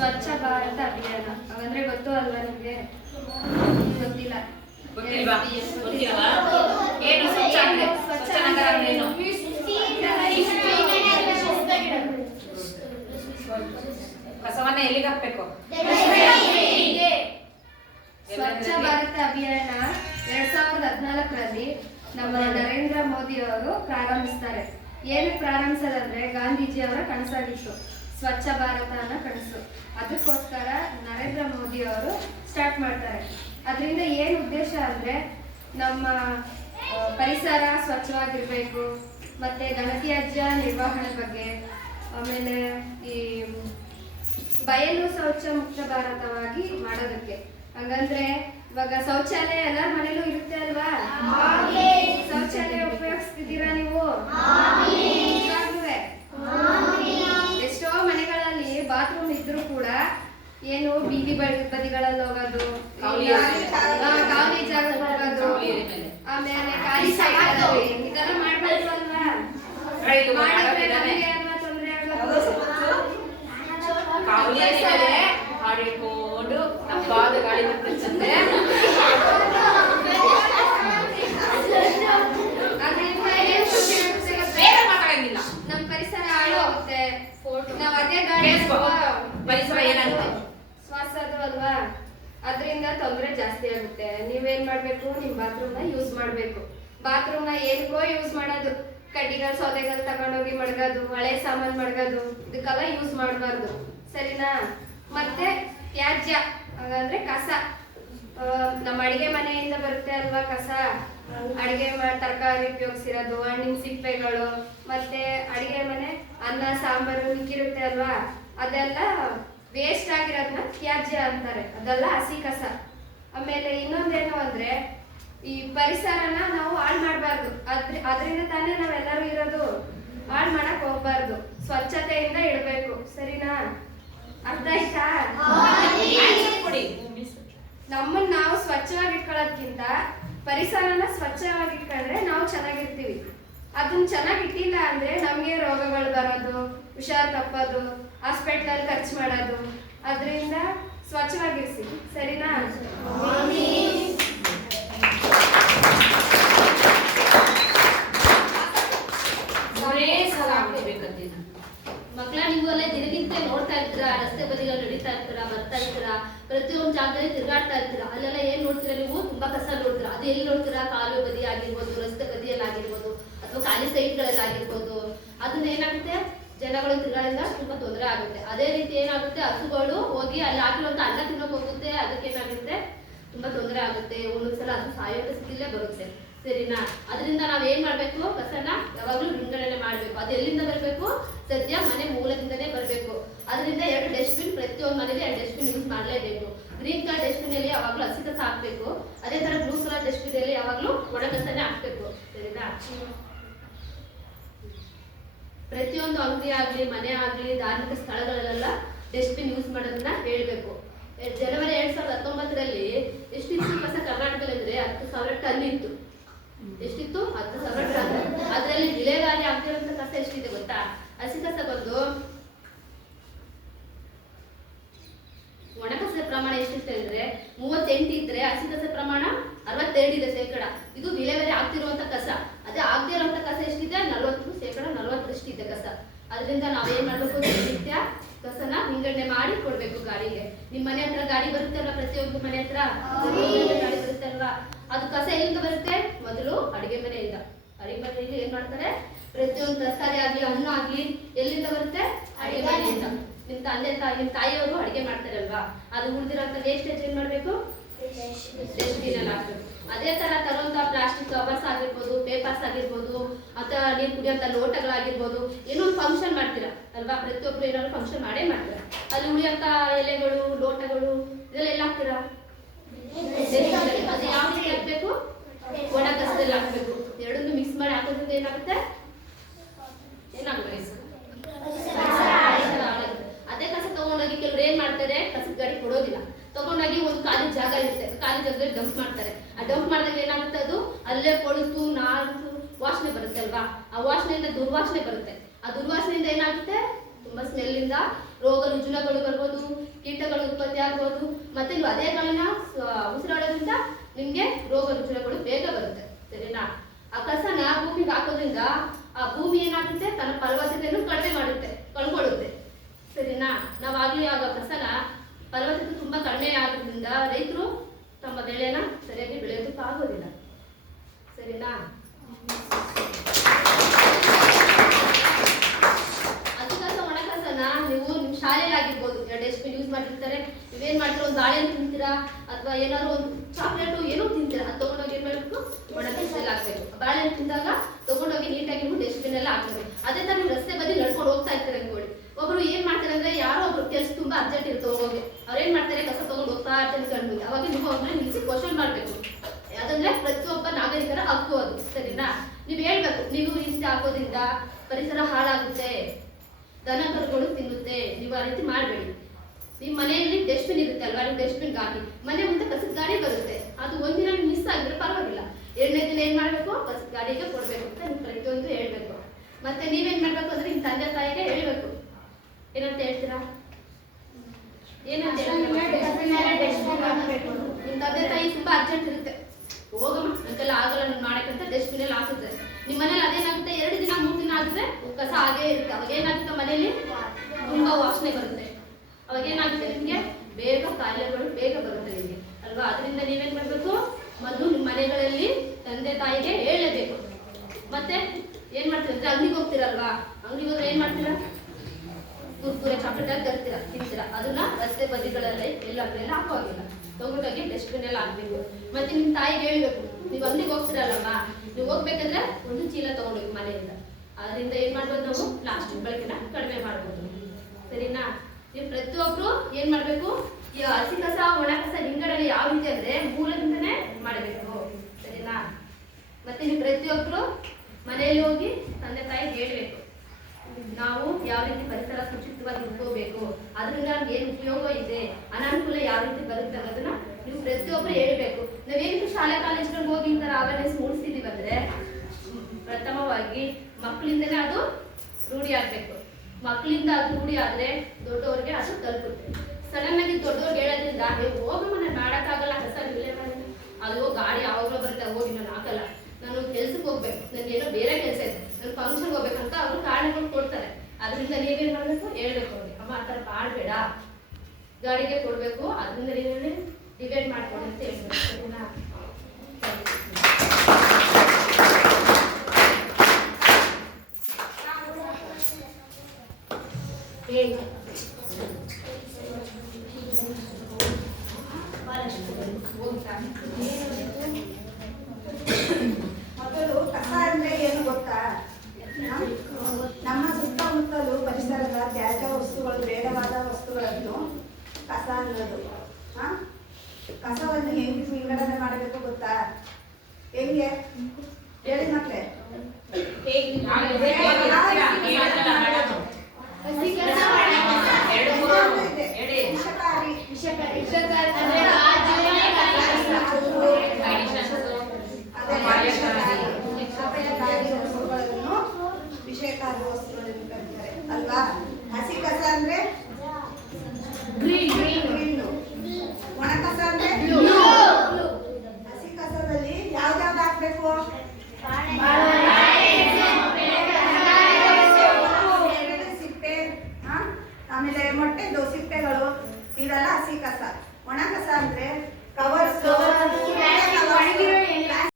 ಸ್ವಚ್ಛ ಭಾರತ ಅಭಿಯಾನ ಅಂದ್ರೆ ಗೊತ್ತು ಅಲ್ವಾ ನಿಮ್ಗೆ? ಗೊತ್ತಿಲ್ಲ? ಏನು ಸ್ವಚ್ಛ ಅಂದ್ರೆ? ಸ್ವಚ್ಛ ನಗರ ಅಂದ್ರೆ ಏನು? ಕಸವನ್ನ ಎಲ್ಲಿಗೆ ಹಾಕ್ಬೇಕು? ಸ್ವಚ್ಛ ಭಾರತ ಅಭಿಯಾನ 2014ರಲ್ಲಿ ನಮ್ಮ ನರೇಂದ್ರ ಮೋದಿ ಅವರು ಪ್ರಾರಂಭಿಸ್ತಾರೆ. ಏನು ಪ್ರಾರಂಭಿಸೋದಂದ್ರೆ ಗಾಂಧೀಜಿ ಅವರ ಕನಸಾಗಿತ್ತು ಸ್ವಚ್ಛ ಭಾರತ ಅನ್ನೋ ಕನಸು. ಅದಕ್ಕೋಸ್ಕರ ನರೇಂದ್ರ ಮೋದಿ ಅವರು ಸ್ಟಾರ್ಟ್ ಮಾಡ್ತಾರೆ. ಅದರಿಂದ ಏನು ಉದ್ದೇಶ ಅಂದ್ರೆ ನಮ್ಮ ಪರಿಸರ ಸ್ವಚ್ಛವಾಗಿರ್ಬೇಕು, ಮತ್ತೆ ಘನತ್ಯಾಜ್ಯ ನಿರ್ವಹಣೆ ಬಗ್ಗೆ, ಆಮೇಲೆ ಈ ಬಯಲು ಶೌಚ ಮುಕ್ತ ಭಾರತವಾಗಿ ಮಾಡೋದಕ್ಕೆ. ಹಂಗಂದ್ರೆ ಇವಾಗ ಶೌಚಾಲಯ ಎಲ್ಲರ ಮನೇಲೂ ಇರುತ್ತೆ ಅಲ್ವಾ? ಶೌಚಾಲಯ ಉಪಯೋಗಿಸ್ತಿದ್ದೀರಾ ನೀವು? ಎಷ್ಟೋ ಮನೆಗಳಲ್ಲಿ ಬಾತ್ರೂಮ್ ಇದ್ರೂ ಕೂಡ ಏನು ಬೀದಿ ಬದಿಗಳಲ್ಲಿ ಹೋಗೋದು, ಕಾವಲಿ ಜಾಗ ಹೋಗೋದು, ಆಮೇಲೆ ಖಾಲಿ ಸೈಡ್ ಇದೆಲ್ಲ ಮಾಡ್ಬಾರ್ದು ಅಲ್ವಾ? ಮಾಡಿದ್ರೆ ನಮಗೆ ಅಲ್ವಾ ತೊಂದರೆ ಆಗೋದು? ಹಾಡಿಕೊಂಡು ತಂಪಾದ ಗಾಳಿ ಬರ್ತದೆ. ನಮ್ಮ ಪರಿಸರ ಹಾಳಾಗುತ್ತೆ. ನಾವ್ ಅದೇ ಗಾಳಿ ಪರಿಸರ ಏನಂತ ಶ್ವಾಸದು ಅಲ್ವಾ? ಅದರಿಂದ ತೊಂದರೆ ಜಾಸ್ತಿ ಆಗುತ್ತೆ. ನೀವೇನ್ ಮಾಡ್ಬೇಕು? ನಿಮ್ ಬಾತ್ರೂಮ್ ನ ಯೂಸ್ ಮಾಡ್ಬೇಕು. ಬಾತ್ರೂಮ್ ನ ಏನಕ್ಕೋ ಯೂಸ್ ಮಾಡೋದು, ಕಡ್ಡಿಗಳು ಸೌದೆಗಳು ತಗೊಂಡೋಗಿ ಮಡ್ಗೋದು, ಹಳೆ ಸಾಮಾನು ಮಡ್ಗೋದು, ಇದಕ್ಕೆಲ್ಲ ಯೂಸ್ ಮಾಡಬಾರ್ದು, ಸರಿನಾ? ಮತ್ತೆ ತ್ಯಾಜ್ಯ ಅಂದ್ರೆ ಕಸ, ನಮ್ಮ ಅಡಿಗೆ ಮನೆಯಿಂದ ಬರುತ್ತೆ ಅಲ್ವಾ ಕಸ, ಅಡಿಗೆ ತರಕಾರಿ ಉಪಯೋಗಿಸಿರೋದು, ಹಣ್ಣಿನ ಸಿಪ್ಪೆಗಳು, ಮತ್ತೆ ಅಡಿಗೆ ಮನೆ ಅನ್ನ ಸಾಂಬಾರು ಮಿಕ್ಕಿರುತ್ತೆ ಅಲ್ವಾ, ಅದೆಲ್ಲ ವೇಸ್ಟ್ ಆಗಿರೋದನ್ನ ತ್ಯಾಜ್ಯ ಅಂತಾರೆ, ಅದೆಲ್ಲ ಹಸಿ ಕಸ. ಆಮೇಲೆ ಇನ್ನೊಂದೇನು ಅಂದ್ರೆ ಈ ಪರಿಸರನ ನಾವು ಹಾಳು ಮಾಡಬಾರ್ದು. ಅದರಿಂದ ತಾನೇ ನಾವೆಲ್ಲರೂ ಇರೋದು. ಹಾಳು ಮಾಡಕ್ ಹೋಗ್ಬಾರ್ದು, ಸ್ವಚ್ಛತೆಯಿಂದ ಇಡಬೇಕು, ಸರಿನಾ? ಅರ್ಥ ಆಯ್ತಾ? ನಮ್ಮನ್ನ ನಾವು ಸ್ವಚ್ಛವಾಗಿ ಇಟ್ಕೊಳ್ಳೋದ್ಕಿಂತ ಪರಿಸರನ ಸ್ವಚ್ಛವಾಗಿ ಇಟ್ಕೊಂಡ್ರೆ ನಾವು ಚೆನ್ನಾಗಿರ್ತೀವಿ. ಅದನ್ನ ಚೆನ್ನಾಗಿ ಇಟ್ಟಿಲ್ಲ ಅಂದ್ರೆ ನಮ್ಗೆ ರೋಗಗಳು ಬರೋದು, ಹುಷಾರ್ ತಪ್ಪೋದು, ಹಾಸ್ಪಿಟ್ಲಲ್ಲಿ ಖರ್ಚು ಮಾಡೋದು. ಅದರಿಂದ ಸ್ವಚ್ಛವಾಗಿರಿಸಿ, ಸರಿನಾ? ಮಕ್ಕಳ ನೀವೆಲ್ಲ ದಿನದಿಂದ ನೋಡ್ತಾ ಇರ್ತೀರಾ, ರಸ್ತೆ ಬದಿಗಳು ನಡೀತಾ ಇರ್ತೀರಾ, ಬರ್ತಾ ಇರ್ತೀರಾ, ಪ್ರತಿಯೊಂದು ಜಾಗದಲ್ಲಿ ತಿರುಗಾಡ್ತಾ ಇರ್ತೀರಾ. ಅಲ್ಲೆಲ್ಲ ಏನ್ ನೋಡ್ತೀರಾ ನೀವು? ತುಂಬಾ ಕಸ ನೋಡ್ತೀರಾ. ಅದು ಎಲ್ಲಿ ನೋಡ್ತೀರಾ? ಕಾಲು ಬದಿ ಆಗಿರ್ಬೋದು, ರಸ್ತೆ ಬದಿಯಲ್ಲಿ ಆಗಿರ್ಬೋದು, ಅಥವಾ ಖಾಲಿ ಸೈಟ್ಗಳಲ್ಲಿ ಆಗಿರ್ಬೋದು. ಅದನ್ನ ಏನಾಗುತ್ತೆ, ಜನಗಳು ತಿರುಗಾಡಿದಾಗ ತುಂಬಾ ತೊಂದರೆ ಆಗುತ್ತೆ. ಅದೇ ರೀತಿ ಏನಾಗುತ್ತೆ, ಹಸುಗಳು ಹೋಗಿ ಅಲ್ಲಿ ಹಾಕಿರುವಂತ ಅನ್ನ ತಿನ್ನೋಕೆ ಹೋಗುತ್ತೆ, ಅದಕ್ಕೆ ಏನಾಗುತ್ತೆ, ತುಂಬಾ ತೊಂದರೆ ಆಗುತ್ತೆ. ಒಂದೊಂದ್ಸಲ ಅದು ಸಾಯೋ ಸ್ಥಿತಿಲೇ ಬರುತ್ತೆ, ಸರಿನಾ? ಅದರಿಂದ ನಾವ್ ಏನ್ ಮಾಡ್ಬೇಕು, ಕಸನ ಯಾವಾಗ್ಲೂ ವಿಂಗಡಣೆ ಮಾಡ್ಬೇಕು. ಅದು ಎಲ್ಲಿಂದ ಬರ್ಬೇಕು? ಸದ್ಯ ಮನೆ ಮೂಲದಿಂದನೇ ಬರ್ಬೇಕು. ಅದರಿಂದ 2 ಡಸ್ಟ್ಬಿನ್, ಪ್ರತಿಯೊಂದು ಮನೇಲಿ 2 ಡಸ್ಟ್ಬಿನ್ ಯೂಸ್ ಮಾಡಲೇಬೇಕು. ಗ್ರೀನ್ ಕಲರ್ ಡಸ್ಟ್ಬಿನ್ ಅಲ್ಲಿ ಯಾವಾಗ್ಲೂ ಹಸಿ ಕಸ ಹಾಕ್ಬೇಕು. ಅದೇ ತರ ಬ್ಲೂ ಕಲರ್ ಡಸ್ಟ್ಬಿನ್ ಅಲ್ಲಿ ಯಾವಾಗ್ಲೂ ಒಣ ಕಸನೇ ಹಾಕ್ಬೇಕು, ಸರಿನಾ? ಪ್ರತಿಯೊಂದು ಅಂಗಡಿ ಆಗ್ಲಿ, ಮನೆ ಆಗ್ಲಿ, ಧಾರ್ಮಿಕ ಸ್ಥಳಗಳಲ್ಲೆಲ್ಲ ಡಸ್ಟ್ಬಿನ್ ಯೂಸ್ ಮಾಡೋದನ್ನ ಹೇಳ್ಬೇಕು. ಜನವರಿ 2019ರಲ್ಲಿ ಎಷ್ಟಿತ್ತು ಕಸ ಕರ್ನಾಟಕದಲ್ಲಿ ಅಂದ್ರೆ 10,000 ಟನ್ ಇತ್ತು. ಎಷ್ಟಿತ್ತು? 10,000 ಟನ್. ಅದರಲ್ಲಿ ವಿಲೇವಾರಿ ಆಗ್ತಿರೋಂಥ ಕಸ ಎಷ್ಟಿದೆ ಗೊತ್ತಾ? ಹಸಿ ಕಸ ಬಂದು ಒಣ ಕಸದ ಪ್ರಮಾಣ ಎಷ್ಟಿದೆ ಅಂದ್ರೆ 38 ಇದ್ರೆ, ಹಸಿ ಕಸ ಪ್ರಮಾಣ 62 ಇದೆ ಶೇಕಡ. ಇದು ವಿಲೇವಾರಿ ಆಗ್ತಿರುವಂತ ಕಸ. ಅದೇ ಆಗದೆ ಇರುವಂತ ಕಸ ಎಷ್ಟಿದೆ? 40% ಇದೆ ಕಸ. ಅದರಿಂದ ನಾವೇನ್ ಮಾಡ್ಬೇಕು, ನಿತ್ಯ ಕಸನ ವಿಂಗಡಣೆ ಮಾಡಿ ಕೊಡ್ಬೇಕು ಗಾಡಿಗೆ. ನಿಮ್ ಮನೆ ಹತ್ರ ಗಾಡಿ ಬರುತ್ತಲ್ವಾ? ಪ್ರತಿಯೊಂದು ಮನೆ ಹತ್ರ ಗಾಡಿ ಬರುತ್ತೆ ಅಲ್ವಾ? ಅದು ಕಸ ಎಲ್ಲಿಂದ ಬರುತ್ತೆ? ಮೊದಲು ಅಡಿಗೆ ಮನೆಯಿಂದ. ಅಡಿಗೆ ಮನೆಯಲ್ಲಿ ಏನ್ ಮಾಡ್ತಾರೆ, ಪ್ರತಿಯೊಂದು ತರಕಾರಿ ಆಗ್ಲಿ, ಹಣ್ಣು ಆಗ್ಲಿ, ಎಲ್ಲಿಂದ ಬರುತ್ತೆ? ಅಡಿಗೆ ಮನೆಯಿಂದ. ನಿಮ್ ತಾಯಿಯವರು ಅಡಿಗೆ ಮಾಡ್ತಾರಲ್ವಾ, ಅದು ಉಳಿದಿರೋಂಥ ವೇಸ್ಟೇಜ್ ಏನ್ ಮಾಡ್ಬೇಕು? ಡಸ್ಟ್ಬಿನ್ ಅಲ್ಲಿ ಹಾಕ್ಬೇಕು. ಅದೇ ತರ ತರುವಂತ ಪ್ಲಾಸ್ಟಿಕ್ ಕವರ್ಸ್ ಆಗಿರ್ಬೋದು, ಪೇಪರ್ಸ್ ಆಗಿರ್ಬೋದು, ಅಥವಾ ನೀರು ಕುಡಿಯುವಂತ ಲೋಟಗಳಾಗಿರ್ಬೋದು, ಏನೋ ಒಂದು ಫಂಕ್ಷನ್ ಮಾಡ್ತೀರಾ ಅಲ್ವಾ? ಪ್ರತಿಯೊಬ್ರು ಏನಾದ್ರು ಫಂಕ್ಷನ್ ಮಾಡೇ ಮಾಡ್ತೀರಾ. ಅಲ್ಲಿ ಉಳಿಯಂತ ಎಲೆಗಳು, ಲೋಟಗಳು, ಇದೆಲ್ಲ ಎಲ್ಲ ಹಾಕ್ತೀರಾ? ಅದು ಯಾವ ರೀತಿ ಹಾಕ್ಬೇಕು? ಒಣ ಕಸದಲ್ಲಿ ಹಾಕ್ಬೇಕು. ಎರಡನ್ನೂ ಮಿಕ್ಸ್ ಮಾಡಿ ಹಾಕೋದ್ರಿಂದ ಏನಾಗುತ್ತೆ? ಅದೇ ಕಸ ತಗೊಂಡೋಗಿ ಕೆಲವ್ರು ಏನ್ ಮಾಡ್ತಾರೆ, ಕಸದ ಗಾಡಿ ಕೊಡೋದಿಲ್ಲ, ತಗೊಂಡೋಗಿ ಒಂದು ಖಾಲಿ ಜಾಗ ಇರುತ್ತೆ, ಖಾಲಿ ಜಾಗದಲ್ಲಿ ಡಂಪ್ ಮಾಡ್ತಾರೆ. ಆ ಡಂಪ್ ಮಾಡಿದಾಗ ಏನಾಗುತ್ತೆ, ಅದು ಅಲ್ಲೇ ಕೊಳುತು ನಾರು ವಾಸನೆ ಬರುತ್ತೆ ಅಲ್ವಾ? ಆ ವಾಸನೆಯಿಂದ ದುರ್ವಾಸನೆ ಬರುತ್ತೆ. ಆ ದುರ್ವಾಸನೆಯಿಂದ ಏನಾಗುತ್ತೆ, ತುಂಬಾ ಸ್ಮೆಲ್ ಇಂದ ರೋಗ ರುಜಿನಗಳು ಬರ್ಬೋದು, ಕೀಟಗಳು ಉತ್ಪತ್ತಿ ಆಗ್ಬೋದು, ಮತ್ತೆ ನೀವು ಅದೇ ಗಾಳಿನ ಉಸಿರಾಡೋದ್ರಿಂದ ನಿಮ್ಗೆ ರೋಗ ರುಜಿನಗಳು ಬೇಗ ಬರುತ್ತೆ. ಸರಿನಾ? ಆ ಕಸನ ಭೂಮಿಗೆ ಹಾಕೋದ್ರಿಂದ ಆ ಭೂಮಿ ಏನಾಗುತ್ತೆ, ತನ್ನ ಫಲವತ್ತತೆಯನ್ನು ಕಡಿಮೆ ಮಾಡುತ್ತೆ, ಕಳ್ಕೊಳ್ಳುತ್ತೆ. ಸರಿನಾ? ನಾವಾಗ್ಲೇ ಆಗ ಕಸನ ಫಲವತ್ತತೆ ತುಂಬಾ ಕಡಿಮೆ ಆಗೋದ್ರಿಂದ ರೈತರು ತಮ್ಮ ಬೆಳೆನ ಸರಿಯಾಗಿ ಬೆಳೆಯೋದಕ್ಕೆ ಆಗೋದಿಲ್ಲ. ಸರಿನಾ? ಹಸಿ ಕಸ ಒಣ ಕಸನ ನೀವು ನಿಮ್ ಶಾಲೆಯಲ್ಲಿ ಆಗಿರ್ಬೋದು, ಡಸ್ಟ್ಬಿನ್ ಯೂಸ್ ಮಾಡಿರ್ತಾರೆ, ನೀವೇನ್ ಮಾಡ್ತೀರಾ, ಒಂದು ಬಾಳೆಹಣ್ಣು ತಿಂತೀರಾ ಅಥವಾ ಏನಾದ್ರು ಒಂದು ಚಾಕ್ಲೇಟು ಏನೋ ತಿಂತೀರಾ, ಅದು ತಗೊಂಡೋಗಿ ಏನ್ ಮಾಡ್ಬೇಕು, ಒಣ ಕಸದಲ್ಲಿ ಹಾಕ್ಬೇಕು. ಬಾಳೆಹಣ್ಣು ತಿಂದಾಗ ತಗೊಂಡೋಗಿ ನೀಟಾಗಿ ನೀವು ಡಸ್ಟ್ಬಿನ್ ಎಲ್ಲ ಹಾಕ್ಬೇಕು. ಅದೇ ತರ ನೀವು ರಸ್ತೆ ಬದಿ ನಡ್ಕೊಂಡು ಹೋಗ್ತಾ ಇರ್ತಾರೆ ಅನ್ಕೊಳ್ಳಿ, ಒಬ್ರು ಏನ್ ಮಾಡ್ತಾರೆ ಅಂದ್ರೆ ಯಾರೋ ಒಬ್ರು ಕೆಲಸ ತುಂಬಾ ಅರ್ಜೆಂಟ್ ಇರುತ್ತೆ ಹೋಗಿ, ಅವ್ರು ಏನ್ ಮಾಡ್ತಾರೆ, ಕಸ ತಗೊಂಡು ಹೋಗ್ತಾ ಇರ್ತಾರೆ ಅನ್ಕೊಂಡು, ಅವಾಗ ನೀವು ಅವ್ರನ್ನ ನಿಲ್ಲಿಸಿ ಕ್ವಶನ್ ಮಾಡ್ಬೇಕು. ಯಾಕಂದ್ರೆ ಪ್ರತಿಯೊಬ್ಬ ನಾಗರಿಕರ ಹಕ್ಕು ಅದು. ಸರಿನಾ? ನೀವು ಹೇಳ್ಬೇಕು, ನೀವು ಈ ರೀತಿ ಹಾಕೋದ್ರಿಂದ ಪರಿಸರ ಹಾಳಾಗುತ್ತೆ, ದನ ಕರುಗಳು ತಿನ್ನುತ್ತೆ, ನೀವು ಆ ರೀತಿ ಮಾಡಬೇಡಿ. ನಿಮ್ಮ ಮನೆಯಲ್ಲಿ ಡಸ್ಟ್ಬಿನ್ ಇರುತ್ತೆ ಅಲ್ವಾ, ನೀವು ಡಸ್ಟ್ಬಿನ್ ಹಾಕಿ, ಮನೆ ಮುಂದೆ ಕಸದ ಗಾಡಿ ಬರುತ್ತೆ, ಅದು ಒಂದಿನ ನೀವು ಮಿಸ್ ಆಗಿದ್ರೆ ಪರವಾಗಿಲ್ಲ, 2ನೇ ದಿನ ಏನ್ ಮಾಡ್ಬೇಕು, ಕಸದ ಗಾಡಿಗೆ ಕೊಡ್ಬೇಕು ಅಂತ ನೀವು ಪ್ರತಿಯೊಂದು ಹೇಳ್ಬೇಕು. ಮತ್ತೆ ನೀವೇನ್ ಮಾಡ್ಬೇಕು ಅಂದ್ರೆ ನಿಮ್ಮ ತಂದೆ ತಾಯಿಗೆ ಹೇಳ್ಬೇಕು. ಏನಂತ ಹೇಳ್ತೀರಾ? ಏನಂತ ನಿಮ್ ತಂದೆ ತಾಯಿ ತುಂಬಾ ಅರ್ಜೆಂಟ್ ಇರುತ್ತೆ, ಹೋಗಮ್ಮ ನಂಗೆಲ್ಲ ಆಗಲ್ಲ ನಾನು ಮಾಡಕ್ಕಂತ ಡಸ್ಟ್ಬಿನ್ ಅಲ್ಲಿ ಹಾಕಿದ್ರೆ, ನಿಮ್ಮ ಮನೇಲಿ ಅದೇನಾಗುತ್ತೆ, 2 ದಿನ 3 ದಿನ ಆಗಿದ್ರೆ ಕಸ ಹಾಗೇ ಇರುತ್ತೆ. ಅವಾಗ ಏನಾಗುತ್ತೆ, ಮನೇಲಿ ತುಂಬಾ ವಾಸನೆ ಬರುತ್ತೆ, ಅವಾಗ ಏನಾಗುತ್ತೆ, ನಿಮ್ಗೆ ಬೇಗ ಕಾಯಿಲೆಗಳು ಬೇಗ ಬರುತ್ತೆ ನಿಮ್ಗೆ ಅಲ್ವಾ. ಅದರಿಂದ ನೀವೇನ್ ಮಾಡ್ಬೇಕು, ಮೊದಲು ನಿಮ್ಮ ಮನೆಗಳಲ್ಲಿ ತಂದೆ ತಾಯಿಗೆ ಹೇಳಬೇಕು. ಮತ್ತೆ ಏನ್ ಮಾಡ್ತೀರ ಅಂದ್ರೆ ಅಂಗಡಿಗೆ ಹೋಗ್ತೀರಲ್ವಾ, ಅಂಗಡಿಗೆ ಹೋದ್ರೆ ಏನ್ ಮಾಡ್ತೀರಾ, ಕುರ್ಕುರೆ ಚಾಕ್ಲೇಟ್ ತರ್ತೀರಾ, ತಿಂತೀರಾ, ಅದನ್ನ ರಸ್ತೆ ಬದಿಗಳಲ್ಲಿ ಎಲ್ಲ ಹಾಕುವಾಗಿಲ್ಲ, ತಗೊಂಡೋಗಿ ಡಸ್ಟ್ಬಿನ್ ಎಲ್ಲ ಹಾಕ್ಬೇಕು. ಮತ್ತೆ ನಿಮ್ ತಾಯಿಗೆ ಹೇಳ್ಬೇಕು, ನೀವು ಅಂಗಡಿಗೆ ಹೋಗ್ತಿರಲ್ಲಮ್ಮ, ನೀವು ಹೋಗ್ಬೇಕಂದ್ರೆ ಒಂದು ಚೀಲ ತಗೊಂಡೋಗಿ ಮನೆಯಿಂದ. ಅದರಿಂದ ಏನ್ ಮಾಡ್ಬೋದು, ನಾವು ಪ್ಲಾಸ್ಟಿಕ್ ಬಳಕೆನ ಕಡಿಮೆ ಮಾಡ್ಬೋದು. ಸರಿನಾ? ನೀವು ಪ್ರತಿಯೊಬ್ರು ಏನ್ ಮಾಡ್ಬೇಕು, ಈ ಹಸಿ ಕಸ ಒಣ ಕಸ ವಿಂಗಡಣೆ ಯಾವ ರೀತಿ ಅಂದ್ರೆ ಮೂಲದಿಂದನೇ ಮಾಡಬೇಕು. ಸರಿನಾ? ಮತ್ತೆ ನೀವು ಪ್ರತಿಯೊಬ್ರು ಮನೆಯಲ್ಲಿ ಹೋಗಿ ತಂದೆ ತಾಯಿಗೆ ಹೇಳ್ಬೇಕು, ನಾವು ಯಾವ ರೀತಿ ಪರಿಸರ ಶುಚಿತ್ವವಾಗಿ ಇಟ್ಕೋಬೇಕು, ಅದರಿಂದ ನಮ್ಗೆ ಏನು ಉಪಯೋಗ ಇದೆ, ಅನಾನುಕೂಲ ಯಾವ ರೀತಿ ಬರುತ್ತೆ ಅನ್ನೋದನ್ನ ನೀವು ಪ್ರತಿಯೊಬ್ರು ಹೇಳ್ಬೇಕು. ನಾವೇನು ಶಾಲೆ ಕಾಲೇಜ್ಗಳಿಗೆ ಹೋಗಿ ಈ ತರ ಅವೇರ್ನೆಸ್ ಮೂಡಿಸ್ತಿದೀವಿ ಅಂದ್ರೆ ಪ್ರಥಮವಾಗಿ ಮಕ್ಕಳಿಂದನೇ ಅದು ರೂಢಿ ಆಗ್ಬೇಕು. ಮಕ್ಕಳಿಂದ ಅದು ರೂಢಿ ಆದ್ರೆ ದೊಡ್ಡವ್ರಿಗೆ ಅದು ತಲುಪುತ್ತೆ. ಸಡನ್ ಆಗಿ ದೊಡ್ಡವ್ರಿಗೆ ಹೇಳೋದ್ರಿಂದ ಹೋಗಮ್ಮ ನಾನು ಮಾಡಕ್ಕಾಗಲ್ಲ ಕಸ ಇಲ್ಲೇ ಮಾಡಿ, ಅದು ಗಾಡಿ ಯಾವಾಗಲೂ ಬರುತ್ತೆ, ಹೋಗಿ ನಾನು ಹಾಕಲ್ಲ, ನಾನು ಕೆಲ್ಸಕ್ಕೆ ಹೋಗ್ಬೇಕು, ನನ್ಗೆ ಏನೋ ಬೇರೆ ಕೆಲಸ ಇದೆ, ನಾನು ಫಂಕ್ಷನ್ ಹೋಗ್ಬೇಕಂತ ಅವರು ಕಾರಣಗಳು ಕೊಡ್ತಾರೆ. ಅದರಿಂದ ನೀವೇನ್ ಮಾಡ್ಬೇಕು, ಹೇಳ್ಬೇಕು ಅವ್ರಿಗೆ, ಅಮ್ಮ ಆ ಥರ ಮಾಡಬೇಡ, ಗಾಡಿಗೆ ಕೊಡ್ಬೇಕು, ಅದರಿಂದ ನೀವು ಡಿವೈಡ್ ಮಾಡ್ಕೊಂಡು ಅಂತ ಹೇಳ್ಬೇಕು. ಸರಿನಾ? ಮೊದಲು ಕಸ ಅಂದ್ರೆ ಏನು ಗೊತ್ತಾ, ನಮ್ಮ ಸುತ್ತಮುತ್ತಲು ಪರಿಸರದ ತ್ಯಾಜ್ಯ ವಸ್ತುಗಳು, ಬೇಡವಾದ ವಸ್ತುಗಳನ್ನು ಕಸ ಅನ್ನೋದು. ಕಸವನ್ನು ಹೆಂಗೆ ವಿಂಗಡಣೆ ಮಾಡಬೇಕು ಗೊತ್ತಾ? ಹೆಂಗೆ ಹೇಳಿ ಮಕ್ಕಳೇ? ವಿಷಯಕಾರಿ ವಸ್ತುಗಳನ್ನು ಕರೀತಾರೆ ಅಲ್ವಾ. ಹಸಿ ಕಸ ಅಂದ್ರೆ ಗ್ರೀನ್, ಒಣ ಕಸ ಅಂದ್ರೆ ಬ್ಲೂ. ಹಸಿ ಕಸದಲ್ಲಿ ಯಾವ್ದಾವ್ದು ಹಾಕ್ಬೇಕು? ಸಿಪ್ಪೆ, ಆಮೇಲೆ ಮೊಟ್ಟೆದು ಸಿಪ್ಪೆಗಳು, ಇವೆಲ್ಲ ಹಸಿ ಕಸ. ಒಣ ಕಸ ಅಂದ್ರೆ